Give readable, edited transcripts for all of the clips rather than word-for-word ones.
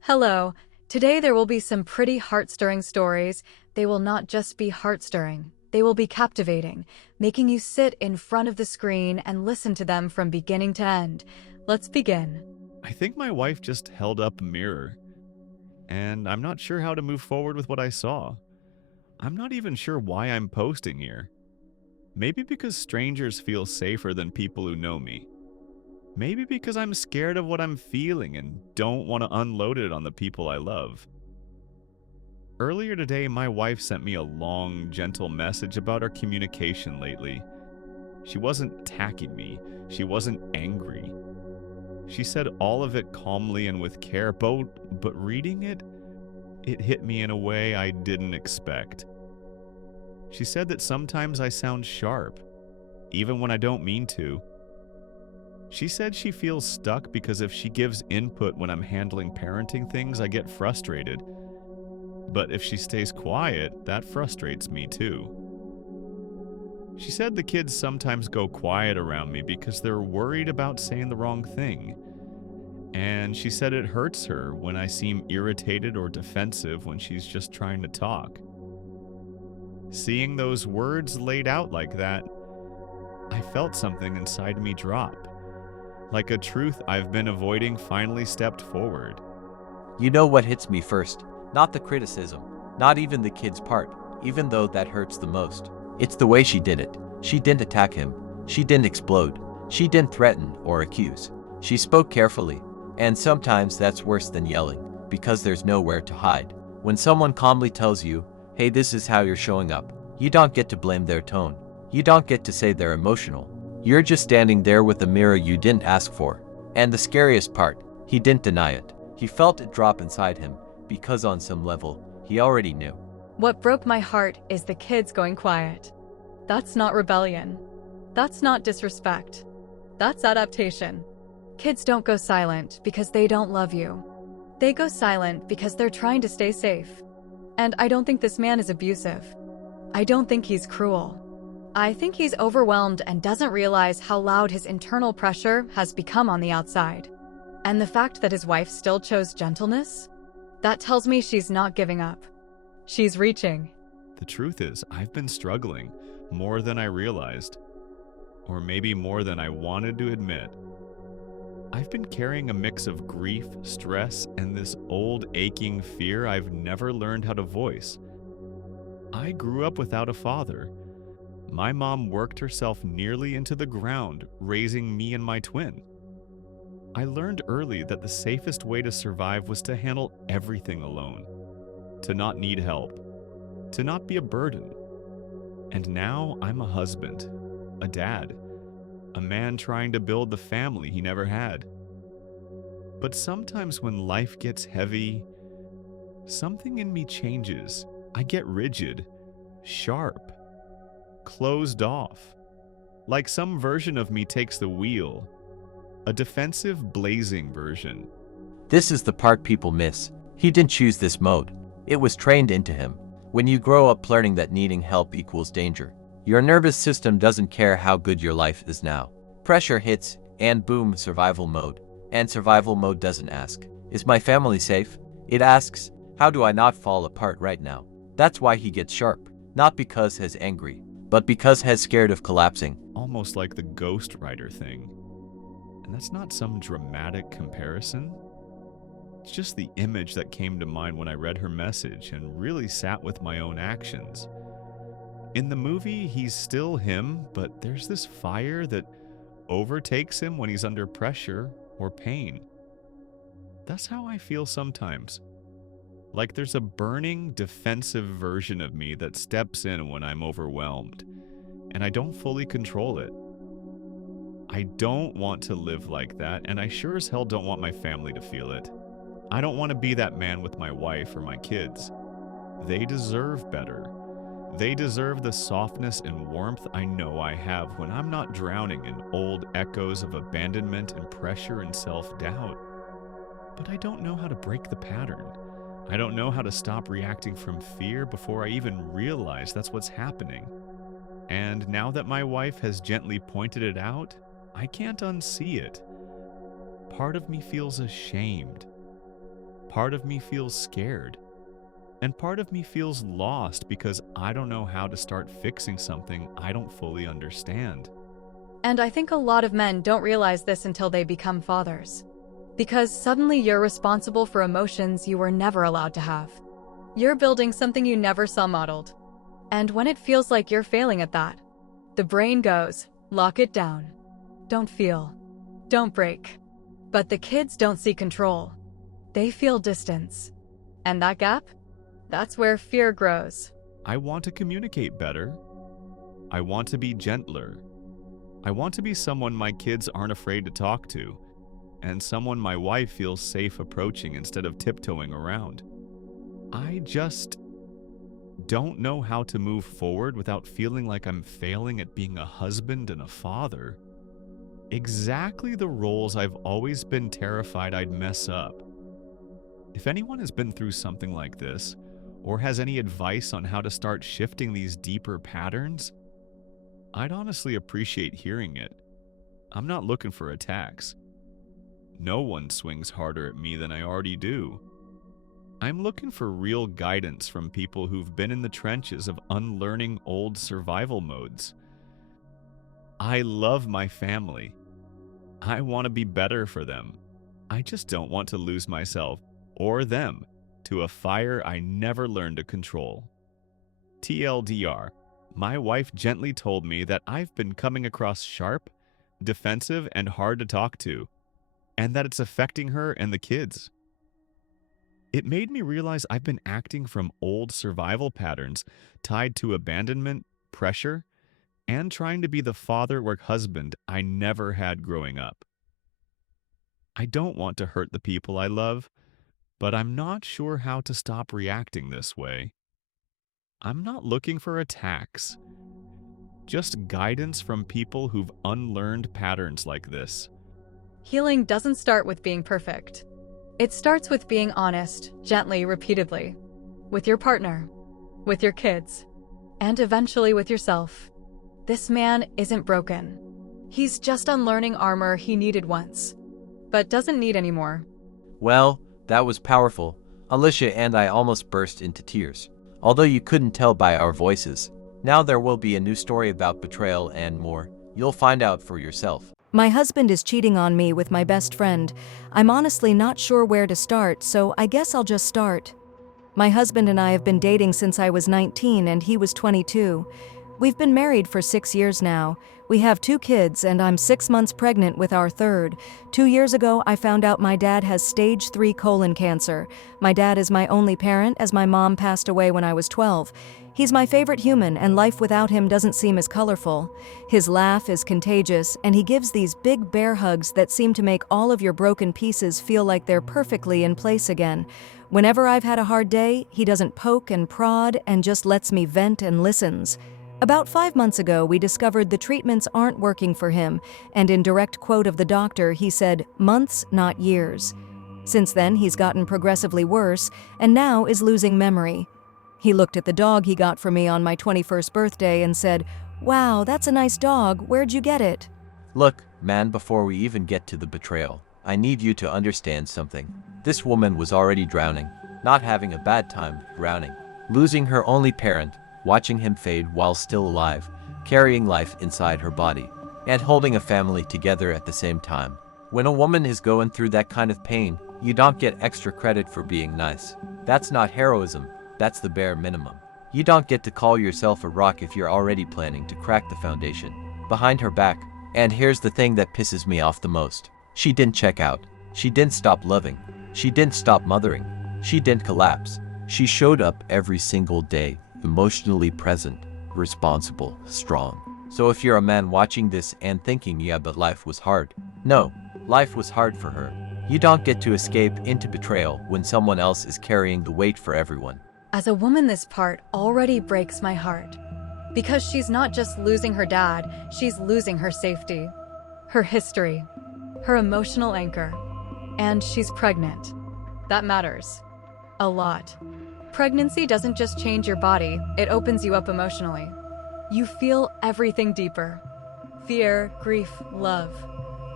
Hello. Today there will be some pretty heart-stirring stories. They will not just be heart-stirring. They will be captivating, making you sit in front of the screen and listen to them from beginning to end. Let's begin. I think my wife just held up a mirror, and I'm not sure how to move forward with what I saw. I'm not even sure why I'm posting here. Maybe because strangers feel safer than people who know me. Maybe because I'm scared of what I'm feeling and don't want to unload it on the people I love. Earlier today, my wife sent me a long, gentle message about our communication lately. She wasn't attacking me. She wasn't angry. She said all of it calmly and with care, but reading it hit me in a way I didn't expect. She said that sometimes I sound sharp, even when I don't mean to. She said she feels stuck because if she gives input when I'm handling parenting things, I get frustrated. But if she stays quiet, that frustrates me too. She said the kids sometimes go quiet around me because they're worried about saying the wrong thing. And she said it hurts her when I seem irritated or defensive when she's just trying to talk. Seeing those words laid out like that, I felt something inside me drop. Like a truth I've been avoiding finally stepped forward. You know what hits me first? Not the criticism, not even the kid's part, even though that hurts the most. It's the way she did it. She didn't attack him. She didn't explode. She didn't threaten or accuse. She spoke carefully. And sometimes that's worse than yelling, because there's nowhere to hide. When someone calmly tells you, hey, this is how you're showing up, you don't get to blame their tone. You don't get to say they're emotional. You're just standing there with a mirror you didn't ask for. And the scariest part, he didn't deny it. He felt it drop inside him, because on some level, he already knew. What broke my heart is the kids going quiet. That's not rebellion. That's not disrespect. That's adaptation. Kids don't go silent because they don't love you. They go silent because they're trying to stay safe. And I don't think this man is abusive. I don't think he's cruel. I think he's overwhelmed and doesn't realize how loud his internal pressure has become on the outside. And the fact that his wife still chose gentleness? That tells me she's not giving up. She's reaching. The truth is, I've been struggling more than I realized. Or maybe more than I wanted to admit. I've been carrying a mix of grief, stress, and this old aching fear I've never learned how to voice. I grew up without a father. My mom worked herself nearly into the ground, raising me and my twin. I learned early that the safest way to survive was to handle everything alone, to not need help, to not be a burden. And now I'm a husband, a dad, a man trying to build the family he never had. But sometimes when life gets heavy, something in me changes. I get rigid, sharp, closed off, like some version of me takes the wheel, a defensive, blazing version. This is the part people miss. He didn't choose this mode. It was trained into him. When you grow up learning that needing help equals danger, your nervous system doesn't care how good your life is now. Pressure hits, and boom, survival mode. And survival mode doesn't ask, is my family safe? It asks, how do I not fall apart right now? That's why he gets sharp, not because he's angry, but because he's scared of collapsing. Almost like the Ghost Rider thing. And that's not some dramatic comparison. It's just the image that came to mind when I read her message and really sat with my own actions. In the movie, he's still him, but there's this fire that overtakes him when he's under pressure or pain. That's how I feel sometimes. Like there's a burning, defensive version of me that steps in when I'm overwhelmed, and I don't fully control it. I don't want to live like that, and I sure as hell don't want my family to feel it. I don't want to be that man with my wife or my kids. They deserve better. They deserve the softness and warmth I know I have when I'm not drowning in old echoes of abandonment and pressure and self-doubt. But I don't know how to break the pattern. I don't know how to stop reacting from fear before I even realize that's what's happening. And now that my wife has gently pointed it out, I can't unsee it. part of me feels ashamed. Part of me feels scared. And part of me feels lost because I don't know how to start fixing something I don't fully understand. And I think a lot of men don't realize this until they become fathers. Because suddenly you're responsible for emotions you were never allowed to have. You're building something you never saw modeled. And when it feels like you're failing at that, the brain goes, lock it down. Don't feel. Don't break. But the kids don't see control. They feel distance. And that gap? That's where fear grows. I want to communicate better. I want to be gentler. I want to be someone my kids aren't afraid to talk to, and someone my wife feels safe approaching instead of tiptoeing around. I just don't know how to move forward without feeling like I'm failing at being a husband and a father. Exactly the roles I've always been terrified I'd mess up. If anyone has been through something like this, or has any advice on how to start shifting these deeper patterns, I'd honestly appreciate hearing it. I'm not looking for attacks. No one swings harder at me than I already do. I'm looking for real guidance from people who've been in the trenches of unlearning old survival modes. I love my family. I want to be better for them. I just don't want to lose myself, or them, to a fire I never learned to control. TLDR, my wife gently told me that I've been coming across sharp, defensive, and hard to talk to, and that it's affecting her and the kids. It made me realize I've been acting from old survival patterns tied to abandonment, pressure, and trying to be the father or husband I never had growing up. I don't want to hurt the people I love, but I'm not sure how to stop reacting this way. I'm not looking for attacks, just guidance from people who've unlearned patterns like this. Healing doesn't start with being perfect. It starts with being honest, gently, repeatedly. With your partner, with your kids, and eventually with yourself. This man isn't broken. He's just unlearning armor he needed once, but doesn't need anymore. Well, that was powerful. Alicia and I almost burst into tears, although you couldn't tell by our voices. Now there will be a new story about betrayal and more. You'll find out for yourself. My husband is cheating on me with my best friend. I'm honestly not sure where to start, so I guess I'll just start. My husband and I have been dating since I was 19 and he was 22. We've been married for 6 years now. We have 2 kids and I'm 6 months pregnant with our third. 2 years ago, I found out my dad has stage 3 colon cancer. My dad is my only parent as my mom passed away when I was 12. He's my favorite human and life without him doesn't seem as colorful. His laugh is contagious and he gives these big bear hugs that seem to make all of your broken pieces feel like they're perfectly in place again. Whenever I've had a hard day, he doesn't poke and prod and just lets me vent and listens. About 5 months ago, we discovered the treatments aren't working for him, and in direct quote of the doctor, he said, "Months, not years." Since then, he's gotten progressively worse, and now is losing memory. He looked at the dog he got for me on my 21st birthday and said, "Wow, that's a nice dog. Where'd you get it?" Look, man, before we even get to the betrayal, I need you to understand something. This woman was already drowning, not having a bad time, drowning, losing her only parent, watching him fade while still alive, carrying life inside her body, and holding a family together at the same time. When a woman is going through that kind of pain, you don't get extra credit for being nice. That's not heroism, that's the bare minimum. You don't get to call yourself a rock if you're already planning to crack the foundation behind her back. And here's the thing that pisses me off the most. She didn't check out. She didn't stop loving. She didn't stop mothering. She didn't collapse. She showed up every single day, emotionally present, responsible, strong. So if you're a man watching this and thinking, yeah, but life was hard. No, life was hard for her. You don't get to escape into betrayal when someone else is carrying the weight for everyone. As a woman, this part already breaks my heart. Because she's not just losing her dad, she's losing her safety, her history, her emotional anchor. And she's pregnant. That matters. A lot. Pregnancy doesn't just change your body, it opens you up emotionally. You feel everything deeper. Fear, grief, love.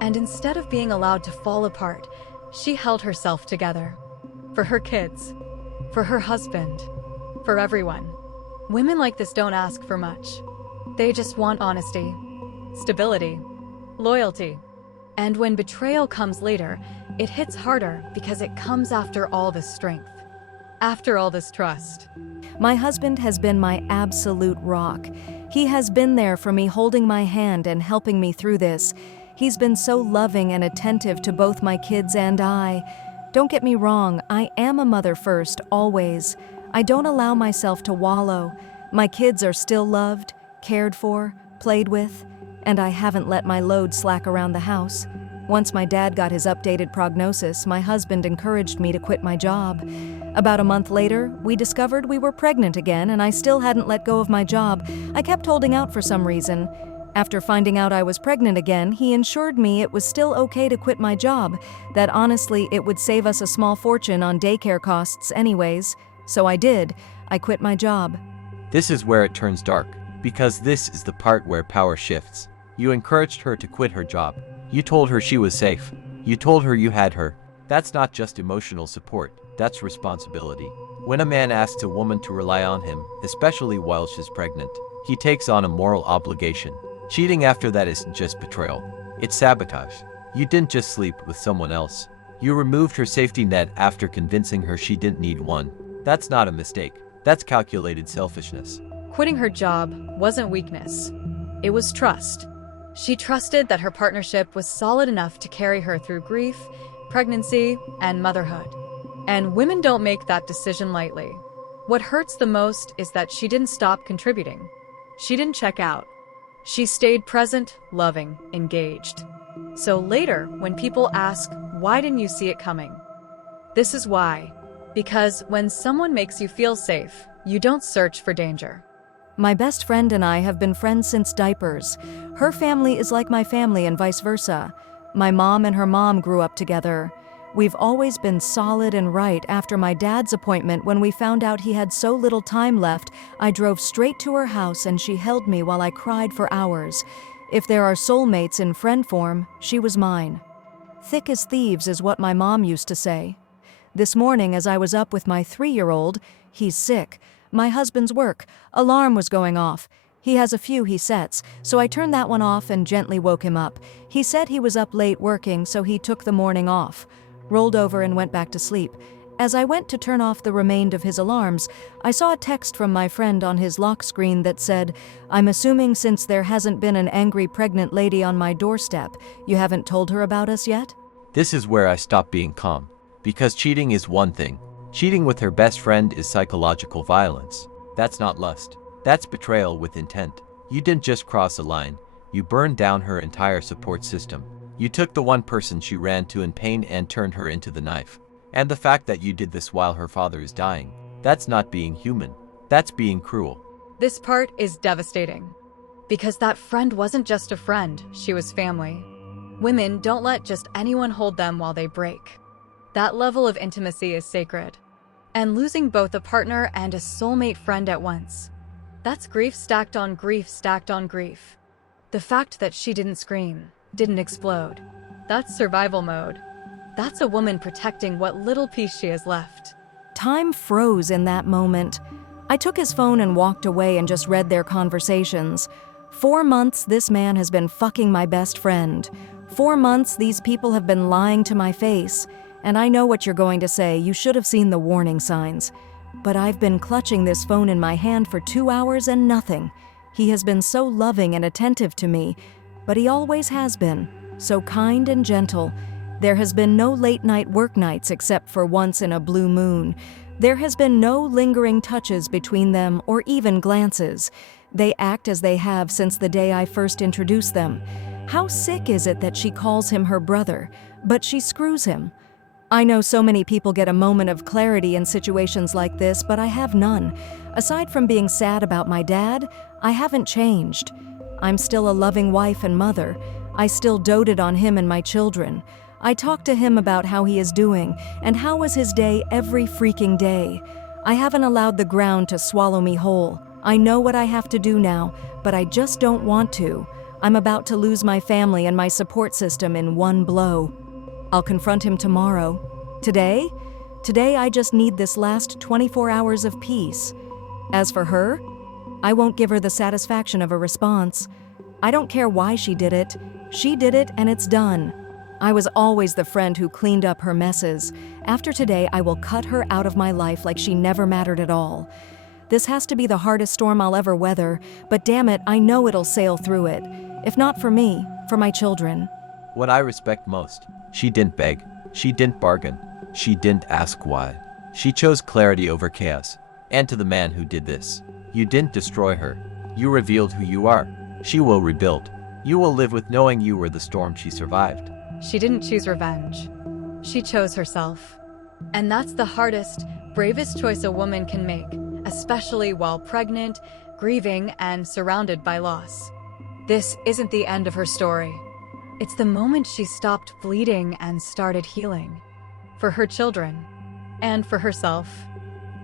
And instead of being allowed to fall apart, she held herself together. For her kids, for her husband, for everyone. Women like this don't ask for much. They just want honesty, stability, loyalty. And when betrayal comes later, it hits harder because it comes after all this strength, after all this trust. My husband has been my absolute rock. He has been there for me, holding my hand and helping me through this. He's been so loving and attentive to both my kids and I. Don't get me wrong, I am a mother first, always. I don't allow myself to wallow. My kids are still loved, cared for, played with, and I haven't let my load slack around the house. Once my dad got his updated prognosis, my husband encouraged me to quit my job. About a month later, we discovered we were pregnant again, and I still hadn't let go of my job. I kept holding out for some reason. After finding out I was pregnant again, he assured me it was still okay to quit my job, that honestly it would save us a small fortune on daycare costs anyways. So I did. I quit my job. This is where it turns dark, because this is the part where power shifts. You encouraged her to quit her job. You told her she was safe. You told her you had her. That's not just emotional support, that's responsibility. When a man asks a woman to rely on him, especially while she's pregnant, he takes on a moral obligation. Cheating after that isn't just betrayal, it's sabotage. You didn't just sleep with someone else. You removed her safety net after convincing her she didn't need one. That's not a mistake, that's calculated selfishness. Quitting her job wasn't weakness. It was trust. She trusted that her partnership was solid enough to carry her through grief, pregnancy, and motherhood. And women don't make that decision lightly. What hurts the most is that she didn't stop contributing. She didn't check out. She stayed present, loving, engaged. So later, when people ask, why didn't you see it coming? This is why. Because when someone makes you feel safe, you don't search for danger. My best friend and I have been friends since diapers. Her family is like my family and vice versa. My mom and her mom grew up together. We've always been solid and right. After my dad's appointment, when we found out he had so little time left, I drove straight to her house and she held me while I cried for hours. If there are soulmates in friend form, she was mine. Thick as thieves is what my mom used to say. This morning, as I was up with my 3-year-old, he's sick. My husband's work, alarm was going off. He has a few he sets, so I turned that one off and gently woke him up. He said he was up late working, so he took the morning off. Rolled over and went back to sleep. As I went to turn off the remainder of his alarms, I saw a text from my friend on his lock screen that said, "I'm assuming since there hasn't been an angry pregnant lady on my doorstep, you haven't told her about us yet?" This is where I stopped being calm. Because cheating is one thing. Cheating with her best friend is psychological violence. That's not lust. That's betrayal with intent. You didn't just cross a line. You burned down her entire support system. You took the one person she ran to in pain and turned her into the knife. And the fact that you did this while her father is dying, that's not being human. That's being cruel. This part is devastating. Because that friend wasn't just a friend, she was family. Women don't let just anyone hold them while they break. That level of intimacy is sacred. And losing both a partner and a soulmate friend at once, that's grief stacked on grief stacked on grief. The fact that she didn't scream, didn't explode, that's survival mode. That's a woman protecting what little peace she has left. Time froze in that moment. I took his phone and walked away and just read their conversations. 4 months this man has been fucking my best friend. 4 months these people have been lying to my face. And I know what you're going to say, you should have seen the warning signs. But I've been clutching this phone in my hand for 2 hours and nothing. He has been so loving and attentive to me, but he always has been, so kind and gentle. There has been no late-night work nights except for once in a blue moon. There has been no lingering touches between them or even glances. They act as they have since the day I first introduced them. How sick is it that she calls him her brother, but she screws him? I know so many people get a moment of clarity in situations like this, but I have none. Aside from being sad about my dad, I haven't changed. I'm still a loving wife and mother. I still doted on him and my children. I talk to him about how he is doing and how was his day every freaking day. I haven't allowed the ground to swallow me whole. I know what I have to do now, but I just don't want to. I'm about to lose my family and my support system in one blow. I'll confront him tomorrow. Today? Today I just need this last 24 hours of peace. As for her, I won't give her the satisfaction of a response. I don't care why she did it. She did it and it's done. I was always the friend who cleaned up her messes. After today, I will cut her out of my life like she never mattered at all. This has to be the hardest storm I'll ever weather, but damn it, I know it'll sail through it. If not for me, for my children. What I respect most, she didn't beg, she didn't bargain, she didn't ask why. She chose clarity over chaos. And to the man who did this, you didn't destroy her. You revealed who you are. She will rebuild. You will live with knowing you were the storm she survived. She didn't choose revenge. She chose herself. And that's the hardest, bravest choice a woman can make, especially while pregnant, grieving, and surrounded by loss. This isn't the end of her story. It's the moment she stopped bleeding and started healing. For her children. And for herself.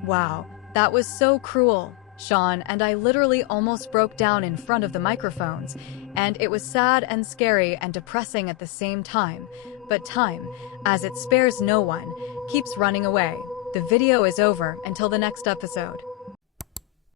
Wow, that was so cruel, Shon, and I literally almost broke down in front of the microphones. And it was sad and scary and depressing at the same time. But time, as it spares no one, keeps running away. The video is over until the next episode.